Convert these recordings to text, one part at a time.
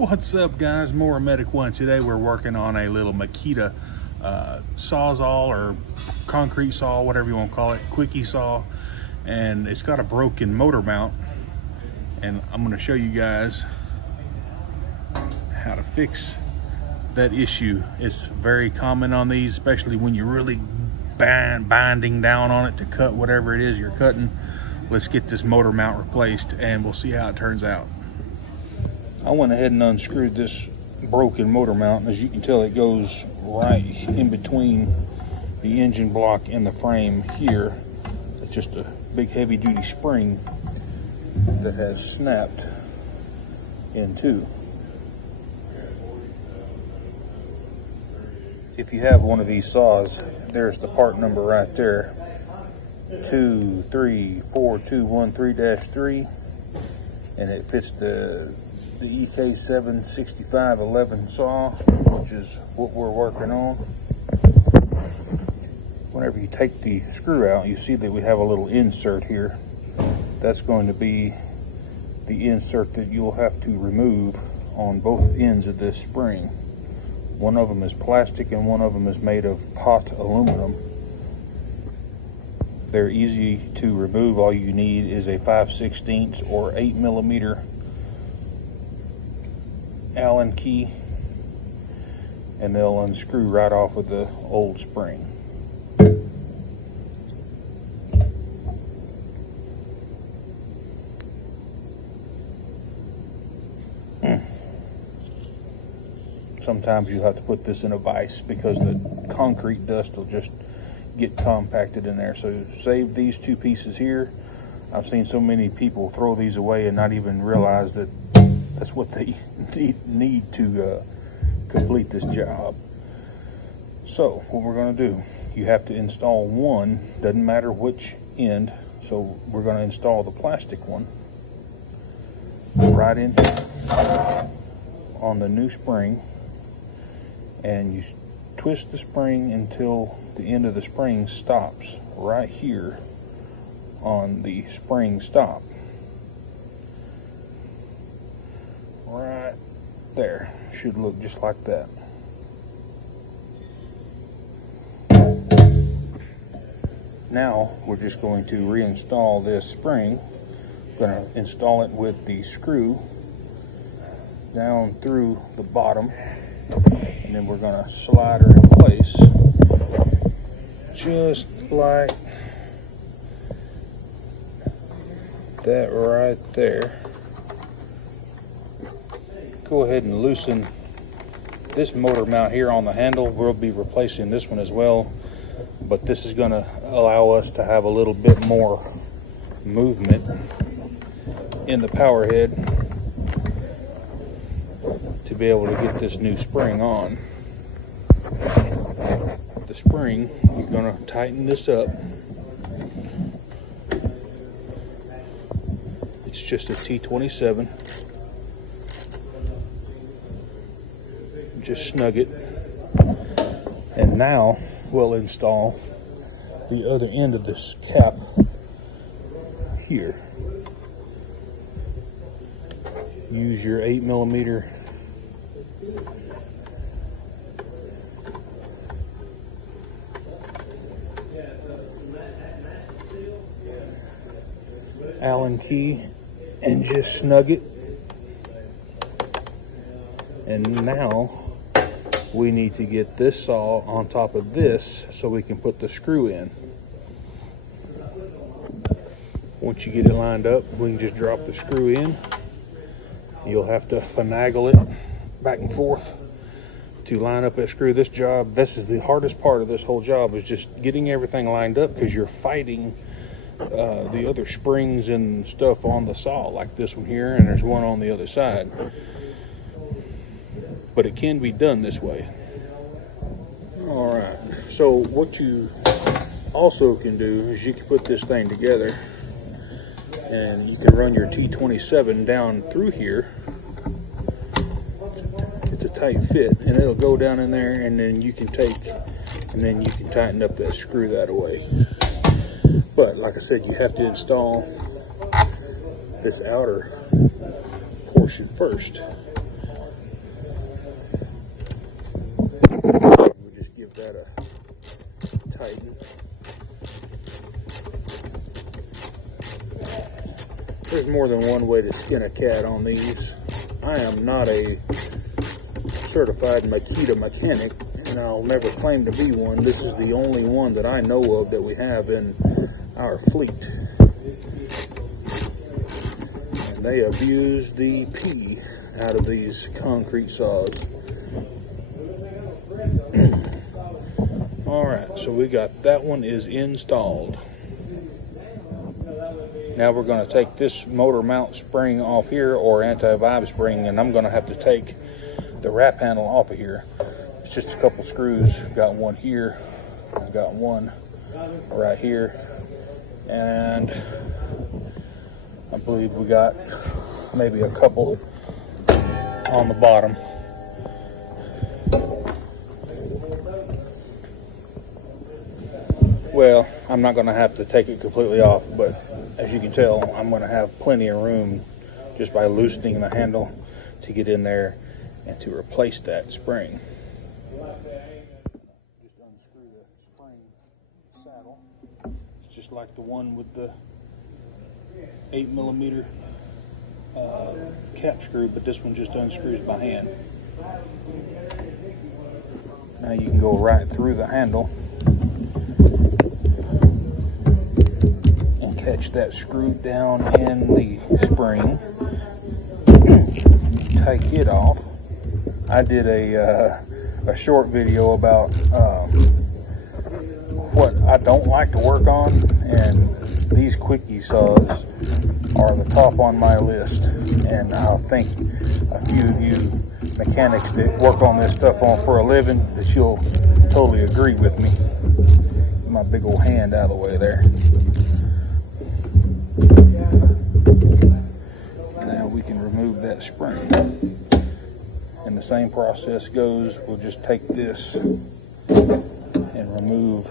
What's up, guys? More Medic One. Today we're working on a little Makita sawzall or concrete saw, whatever you want to call it, quickie saw, and it's got a broken motor mount, and I'm going to show you guys how to fix that issue. It's very common on these, especially when you're really binding down on it to cut whatever it is you're cutting. Let's get this motor mount replaced and we'll see how it turns out. I went ahead and unscrewed this broken motor mount. As you can tell, it goes right in between the engine block and the frame here. It's just a big heavy duty spring that has snapped in two. If you have one of these saws, there's the part number right there, 2342213-3, and it fits the EK76511 saw, which is what we're working on. Whenever you take the screw out, you see that we have a little insert here. That's going to be the insert that you'll have to remove on both ends of this spring. One of them is plastic and one of them is made of pot aluminum. They're easy to remove. All you need is a 5/16 or 8mm Allen key, and they'll unscrew right off of the old spring. Sometimes you have to put this in a vise because the concrete dust will just get compacted in there. So save these two pieces here. I've seen so many people throw these away and not even realize that that's what they need to complete this job. So what we're going to do, you have to install one, doesn't matter which end. So we're going to install the plastic one right in here on the new spring, and you twist the spring until the end of the spring stops right here on the spring stop. Right there. Should look just like that. Now we're just going to reinstall this spring. Going to install it with the screw down through the bottom, and then we're going to slide her in place just like that right there. Go ahead and loosen this motor mount here on the handle. We'll be replacing this one as well, but this is going to allow us to have a little bit more movement in the power head to be able to get this new spring on. The spring, you're going to tighten this up. It's just a T27. Just snug it, and now we'll install the other end of this cap here. Use your 8mm Allen key and just snug it. And now we need to get this saw on top of this so we can put the screw in. Once you get it lined up, we can just drop the screw in. You'll have to finagle it back and forth to line up that screw. This is the hardest part of this whole job, is just getting everything lined up, because you're fighting the other springs and stuff on the saw, like this one here, and there's one on the other side. But it can be done this way. All right, so what you also can do is you can put this thing together and you can run your T27 down through here. It's a tight fit, and it'll go down in there, and then you can tighten up that screw that way. But like I said, you have to install this outer portion first. gotta tighten. There's more than one way to skin a cat on these. I am not a certified Makita mechanic, and I'll never claim to be one. This is the only one that I know of that we have in our fleet. And they abuse the pee out of these concrete saws. Alright, so we got that one is installed. Now we're going to take this motor mount spring off here, or anti-vibe spring, and I'm going to have to take the wrap handle off of here. It's just a couple screws. Got one here, I've got one right here, and I believe we got maybe a couple on the bottom. Well, I'm not going to have to take it completely off, but as you can tell, I'm going to have plenty of room just by loosening the handle to get in there and to replace that spring. Just unscrew the spring saddle. It's just like the one with the 8mm cap screw, but this one just unscrews by hand. Now you can go right through the handle and catch that screw down in the spring. Take it off. I did a short video about what I don't like to work on, and these quickie saws are the top on my list, and I think a few of you mechanics that work on this stuff for a living, that you'll totally agree with me. Get my big old hand out of the way there. Now we can remove that spring. And the same process goes, we'll just take this and remove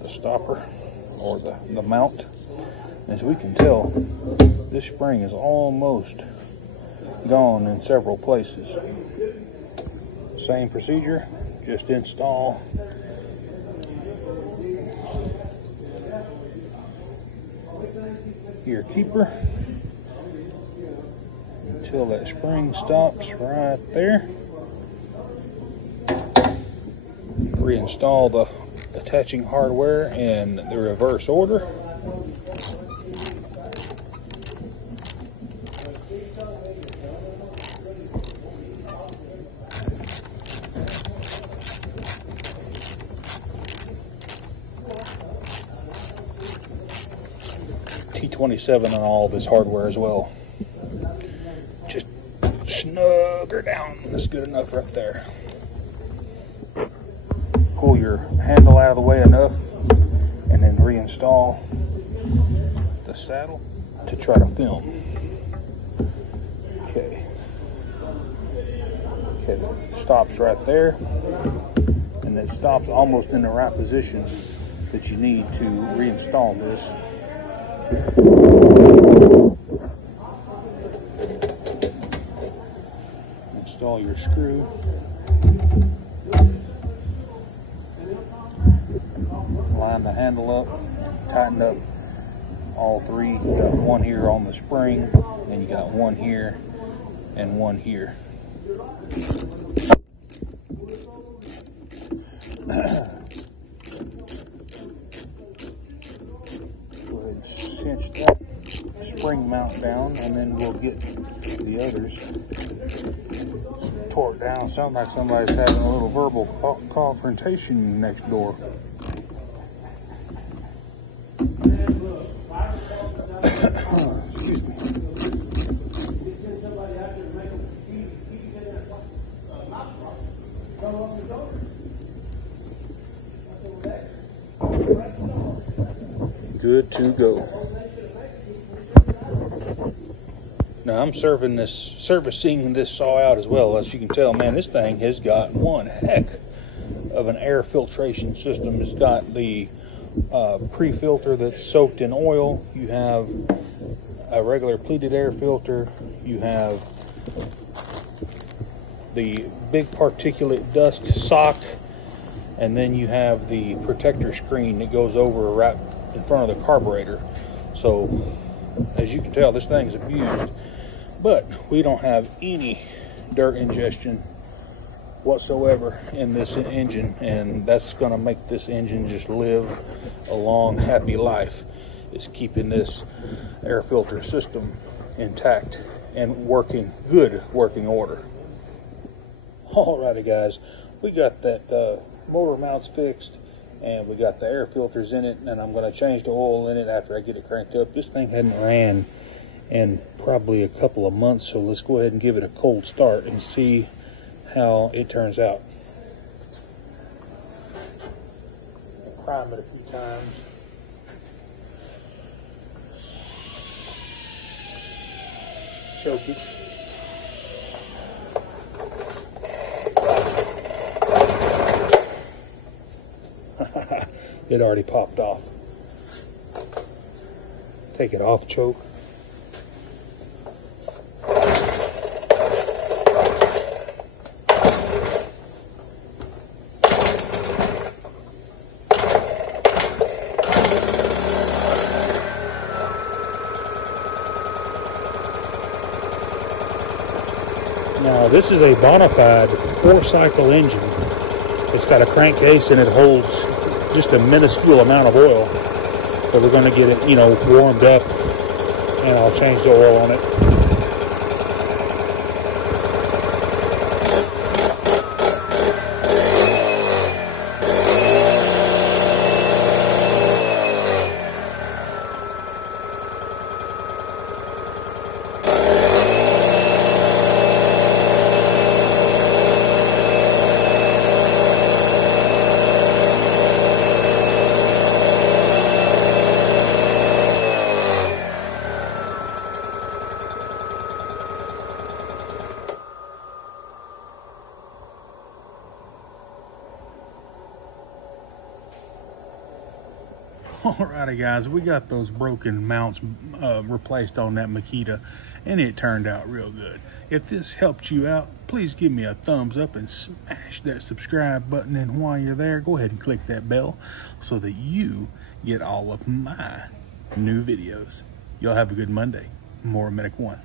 the stopper or the mount. As we can tell, this spring is almost gone in several places. Same procedure, just install your keeper until that spring stops right there. Reinstall the attaching hardware in the reverse order. T27 on all this hardware as well. Just snug her down. That's good enough right there. Pull your handle out of the way enough and then reinstall the saddle to try to film. Okay, it stops right there, and it stops almost in the right position that you need to reinstall this. Install your screw. Line the handle up, tighten up all three. You got one here on the spring, and you got one here and one here. Go ahead and cinch that spring mount down, and then we'll get the others. Tore it down. Sounds like somebody's having a little verbal confrontation next door. Excuse me. Good to go. Now I'm servicing this saw out as well. As you can tell, man, this thing has got one heck of an air filtration system. It's got the pre-filter that's soaked in oil. You have a regular pleated air filter. You have the big particulate dust sock, and then you have the protector screen that goes over right in front of the carburetor. So as you can tell, this thing's abused, but we don't have any dirt ingestion whatsoever in this engine, and that's going to make this engine just live a long, happy life. Is keeping this air filter system intact and good working order. Alrighty guys, we got that motor mounts fixed, and we got the air filters in it, and I'm going to change the oil in it after I get it cranked up. This thing hadn't ran in probably a couple of months, so let's go ahead and give it a cold start and see how it turns out. Prime it a few times. Choke it. It already popped off. Take it off, choke. Now this is a bona fide 4-cycle engine. It's got a crankcase and it holds just a minuscule amount of oil. So we're going to get it, warmed up, and I'll change the oil on it. Alrighty guys, we got those broken mounts replaced on that Makita, and it turned out real good. If this helped you out, please give me a thumbs up and smash that subscribe button, and while you're there, go ahead and click that bell so that you get all of my new videos. Y'all have a good Monday. More Medic 1.